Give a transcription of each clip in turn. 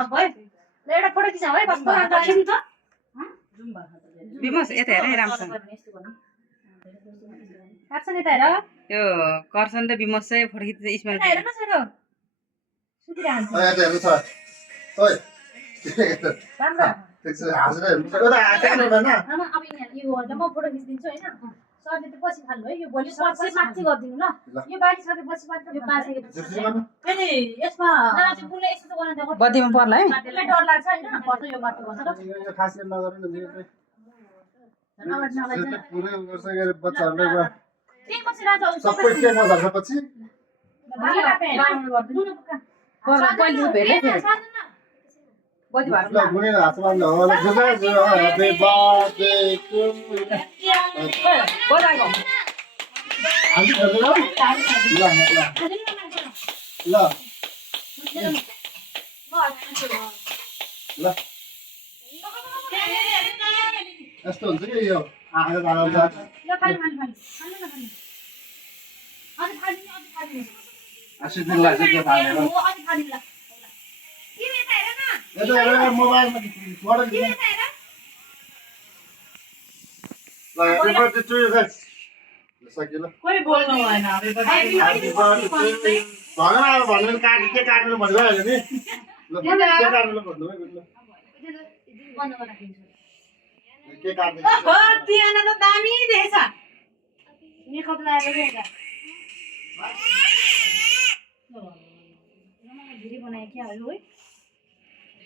अब भयो ल एउटा फोटो खिचाऊ है कस्तो राम्रो खिच्नु त विमोस यता हेर राम्रोसँग काट्छ नि त हेर यो कर्सन र विमोस चाहिँ फोटो खिच्दै इस्माइल हेर न छोरो सुतिरहन्छ ओइ राम्रो हाँसेर हेर्नु एउटा आँटेको हुँदैन आमा अब यहाँ यो गर्दा म फोटो खिचिदिन्छु हैन सरले त पछि खाल्नु है यो भोलि पछि माथि गरिदिनु ल यो बाँडिसकेपछि मात्र यो बाँडिसकेपछि फेरि यसमा नाचे पुले यस्तो गर्न दिएको बत्तीमा पर्ला है त्यसले डर लाग्छ हैन पर्छ यो माथि गर्छ ल यो खास गरी नगर्नु न नगर्नु नगर्नु पुरै गर्छ गरे बच्चाहरुले के पछि राजा सबै के नझर्पछि भाले कापे गर्दिनु पहिले भेले बत्ती भएर ल गुने हात बान्नु होला जुगा जुगा हैप्पी बर्थडे टु बजाको हामी गर्नु ल ल ल यस्तो हुन्छ कि यो आँखा जाडो ल खाली खाली खाली खाली खाली खाली आशीर्वाद लाग्छ के खाने ओ अनि खाली ल के यता हेर न यता हेर मोबाइलमा फोटो खिच्नु ल happy birthday to you guys सकियो ल कोही बोल्नु भएन हैप्पी बर्थडे भनेर के काट्नु भन्नुभयो नि ल के काट्नु भन्नुभयो ल बन्द गर्न दिन्छु के काट्नु हो तियाना त दामी देखेछ मेकअप लगाएर हेर्दा धेरै बनाए क्या हो है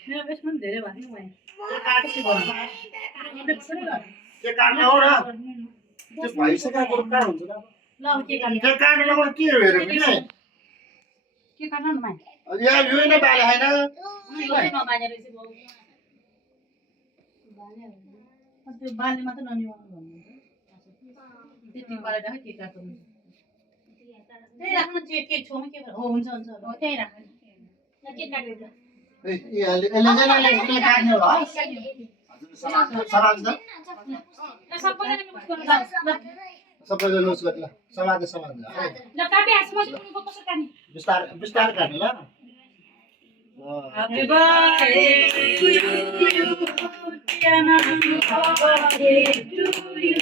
मेरो बेसमा धेरै भयो नि के काट्नु हो र त्यो भइसकेको कहाँ हुन्छ र ल के गर्ने के काट्नुको के हेरेको नि के गर्नु न माइ यहाँ यो नै बाले हैन यो चाहिँ नबाने रहेछ बाउ त्यो बाले मात्र ननिवाउनु भन्नुहुन्छ त्यति पारेर के काट्नु त्यही राख्नु चाहिँ के छौमा के हो हुन्छ हुन्छ हो त्यही राख्नु ल के काट्यो त यसले काट्नु हो समाज ल सबैजना मिक्स गर्नु ल सबैले लुज गरे ल समाज ल काटे आसमा चाहिँ कसो काट्ने बिस्तार बिस्तार काट्नु ल Happy birthday to you, Tiana. Happy birthday to you.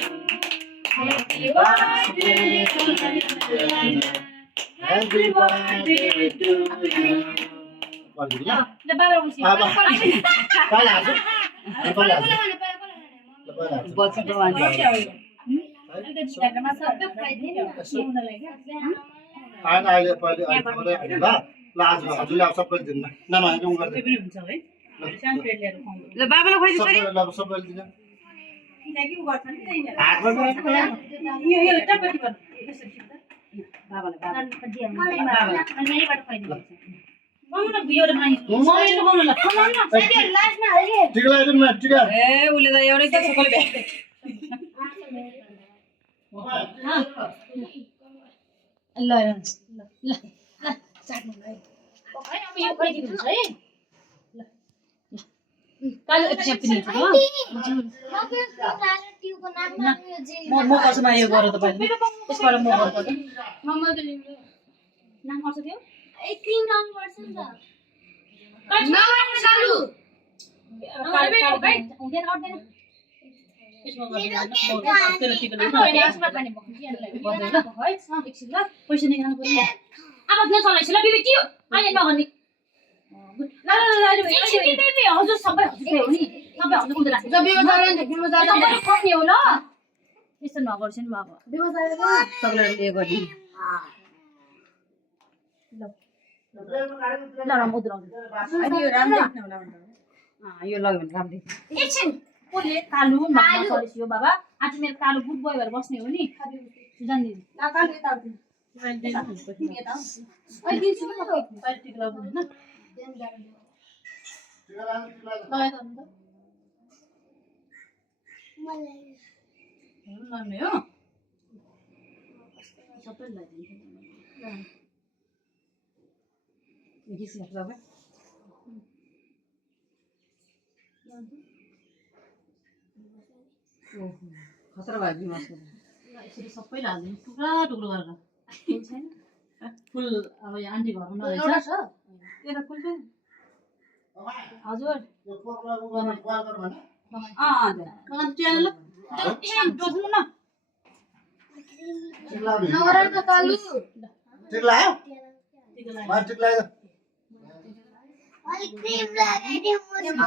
Happy birthday to you. Happy birthday to you. ल ल बाबा उसी पहिला हाल्छु पहिला हाल्छु ल पहिला हाल्छु बच्चा त वान अलिकति ढाकामा छ त्यो खाइदिनु उनीलाई क्या आएन अहिले पहिले अहिले ल ल आज हजुरले अब सबै दिनु नमागेको गर्दै पनि हुन्छ है सानो प्लेट लिएर खुवाउनु ल बाबालाई खुवाइदिनु सबै ल सबैले दिनु किनकि उ गर्छ नि त्यही हातमा यो टपटी गर्नु बाबालाई यहीबाट खुवाइदिनु मम्मी यो माइ मम्मीले खुवाउनु ल साथीहरु लास्टमा हाल्ए टिका लगाइदिनु न टिका ए उले त एउटै त सकल भ्याए ल ल ल साट्नु ल है अब यो खुवाइदिनु हुन्छ है ल कालो एकछिन पनि छ म कसमा यो गर त पाइले त्यसबाट म गर्छु नाम आउँछ त्यो क्रीम लाउनु पर्छ नि त हुँदैन अट्दैन त्यसमा गर्दिन एकछिन ल पैसा निकाल्नु पर्यो अब नचलाइछ ल बिबी त्यो अहिले नगर्ने हजुर सबै हजुर हो नि सबै हजुर कुदे राख्छ सक्ने हो ल त्यस्तो नगर्छ नि बाबा सबैले उयो गर्दिन ल म उद्राउँछु अनि यो राम्रो यो लग्यो भने राम्रो एकछिन कसले कालो मामा सरिसियो बाबा आज मेरो कालो गुड बोय भएर बस्ने हो नि सुजन दिदी लाग्ने हो सबै देखिस सबै खतरा भयो बिमासको यसरी सबै हाल्दिनु टुक्रा टुक्रो गरेर छैन फुल अब यहाँ आन्टी घरमा नरहेछ एउटा छ यता फुल चाहिँ हजुर यो पोर्कलाई बोइल गर भने हजुर मगान च्यानल ल डोज्नु न ठिक लाग्यो नगर न तलु ठिक लाग्यो ठीक लाग्यो मलाई ठिक लाग्यो अलिक क्रिम लगाइदियो म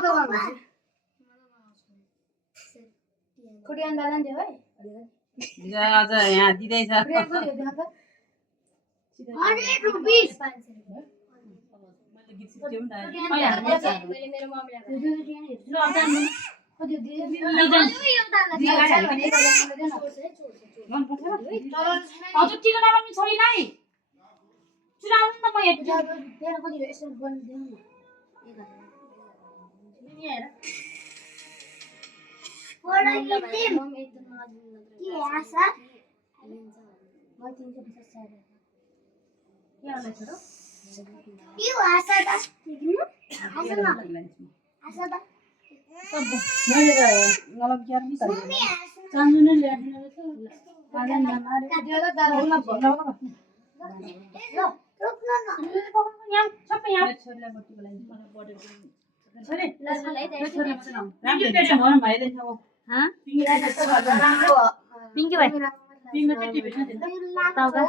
खुडी अन्डा लान्थ्यो है आज यहाँ दिँदैछ ब्रेड पनि हो त्यहाँ त 100 रुपीस मैले गीत सिक्यौ नि मैले मेरो मम्मीलाई ल जान्नु कति दिए हजुर टिका लगाउनु छोरीलाई चुराउनु न म हेर्छु त्यहाँ कति यसो बनिदिनु न हेर फोडा किटिम के आशा म 350 के होला छोरो के आशा दा आशा न आशा दा मैले त गलत ग्यार नि त मम्मी आशा चान्जु नै ल्याएन कालन नमारे दियो त दादा होला भन्नु रोक्न न यहाँ सबै यहाँ छोरीलाई बट्टीको लागि मलाई बडेको छोरी लसलाई छोरी राम्रो पेट भन भाइले छ ह राम्रो पिंकी भाइ तिम्रो त्यति भेट्न दिन्छ ताउका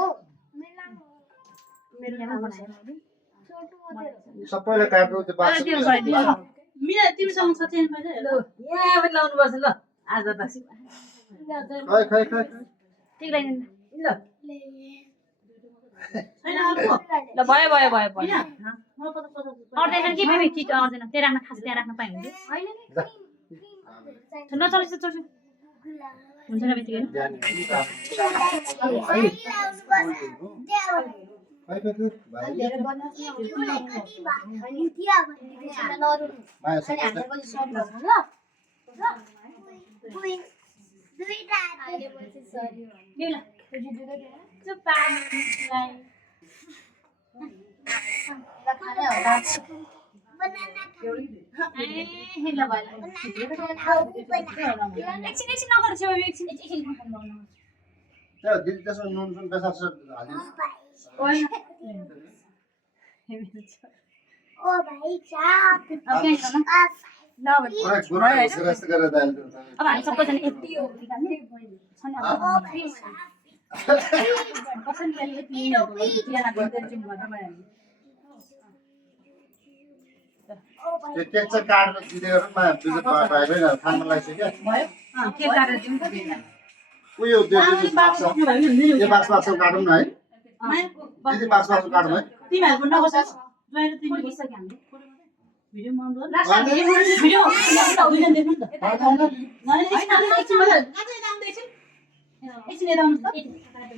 मेरो यहाँ बनायो सबैले काट्नु त्यो बाक्स मिना तिमीसँग छ चेन पाइछ ल यहाँ पनि लाउनु पर्छ ल आज त खै खै खै ठीक लाग्दैन ल छैन अर्को ल भयो भयो भयो भयो मिना म पचास अर्दैन के बेबी चिज अर्दैन त्यहाँ राख्न खास त्यहाँ राख्न पाइ हुन्छ हैन नि नचल्छ चल्छ हुन्छ न बेसी गर्नु खै खै खै भाइ माया सब एकछिन नगर छेउ एकछिन त्यो दिदी त्यसमा नुन सुन बेसार हाल्नु ओ भाइ साहब अब के गर्नु ल पुरा गुरा रस गरेर दाल अब हामी सबैजना यति हो निकाल्ने छन् अब कसरी ल्याउने यति हो यहाँ गर्दै जिम गर्दा भयो त्यो केक चाहिँ काटेर दिँदै गरेर मा बिजत भाइले खान लाग्छ क्या भयो के काटेर दिउँ त उयो त्यो बाक्स यो बाक्स काटौँ न है माया दिदी बाक्स काटौँ है तिमीहरूको नबस गएर तिमी भइसक्यो हामीले भिडियो बनाउँदा भिडियो दुईजना देख्नु नि त एकछिन यता आउनुहोस् त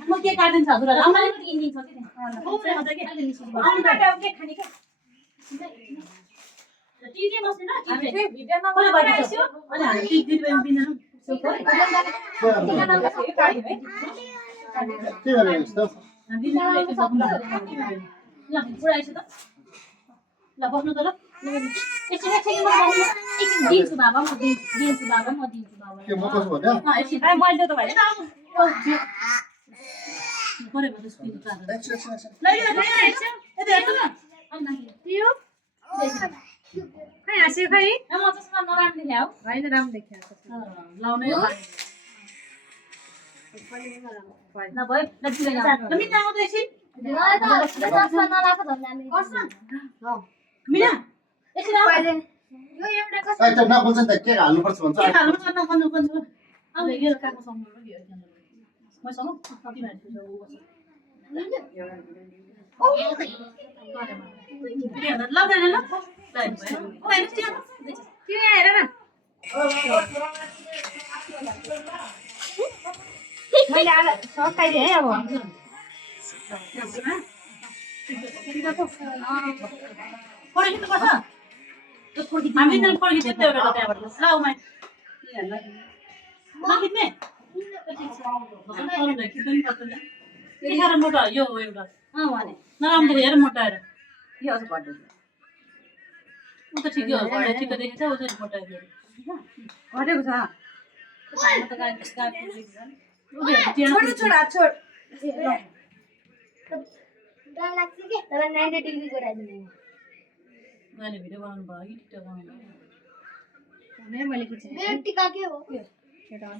म के काटिदिन्छ हजुरहरूलाई आमाले पनि इन्डिङ छ कि आउनु त्यहाँ के खाने के टिके बस्ने न भिडियो कसले गरिदिन्छ अनि हामी टिक दिनु दिँदैनौँ के गरेर यस्तो ल पुरा आइसक्यो त ल बस्नु त ल एकछिन दिन्छु बाबा म दिन्छु बाबा म दिन्छु बाबा के म कसो भन्यो एकछिन मैले त भाइ गरेको त स्पिड काटेर एकछिन एकछिन त्यो खै हाँस्यो खै म चस्मा नराम्रो देख्या हो होइन राम्रो देख्या लाउने ल भयो ल दिँदै जाऊ ल मिना आउँदै एकछिन चस्मा नलाएको धन्दा मिना एकछिन आऊ यो एउटा ए त्यो नखोल्छ नि त के हाल्नुपर्छ भन्छ के खानु पर्छ नखानु पर्छ अब यो काको सँगै र यो मसँग तिमीहरू ल ल ल त्यो यहाँ हेर न मैले आज सकाइदिएँ है अब फर्किनुपर्छ हामी त फर्किन्छ एउटा त्यहाँबाट ल उमा नखिच्ने के साह्रो मोटा यो हो एउटा उहाँले नराम्रो हेर मोटाएर यो अझ घट्दै ऊ त ठिकै हो ठिकै देखेछ ऊ चाहिँ मोटाएर घटेको छ छोड डर लाग्छ के तर 90 डिग्री गराइदिनु मैले भिडियो बनाउनु भयो कि टिकटक बनाउनु भयो मैले कुछ मेरो टिका के हो एउटा